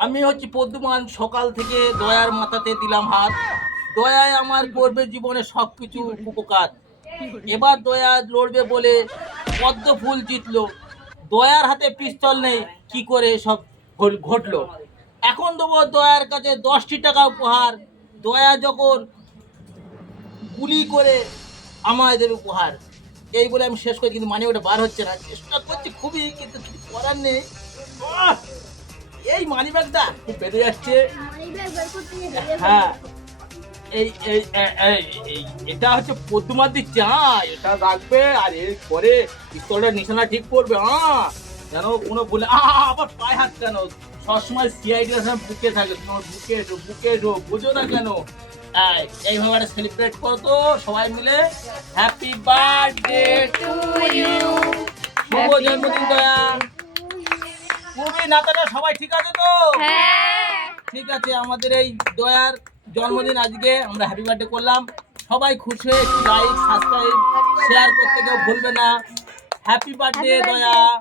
আমি হচ্ছি পদ্মমান। সকাল থেকে দয়ার মাথাতে দিলাম হাত। দয়ায় আমার করবে জীবনে সবকিছু উপকার। এবার দয়া লড়বে বলে পদ্ম ফুল জিতলো। দয়ার হাতে পিস্তল নেই, কি করে এসব ঘটলো। এখন দেবো দয়ার কাছে 10টি টাকা উপহার। দয়া যখন গুলি করে আমায় দেবে উপহার। এই বলে আমি শেষ করি, কিন্তু মানে ওটা বার হচ্ছে না। চেষ্টা করছি খুবই, কিন্তু কিছু করার নেই। আহ! এই মানি ব্যাগটা খুব বেড়ে যাচ্ছে। হ্যাঁ, এই এই এ- এই এই- এটা হচ্ছে পদ্মাবতী চা। এটা রাখবে আর এর পরে পিস্তলটা নিশানা ঠিক করবে। যেন কোনো বলে আবার পায়ে হাত কেন? সবসময় সিআইডি বুকে থাকে, তোমার বুকে এসো, বুকে এসো, বোঝো না কেন? এইভাবে একটা সেলিব্রেট করো তো সবাই মিলে। Happy birthday to you. শুভ জন্মদিন দয়া। পূর্বী নাতাটা সবাই ঠিক আছে তো? ঠিক আছে, আমাদের এই দয়ার জন্মদিন আজকে আমরা হ্যাপি বার্থডে করলাম। সবাই খুশি হয়ে লাইক সাবস্ক্রাইব শেয়ার করতে কেউ ভুলবে না। হ্যাপি বার্থডে দয়া।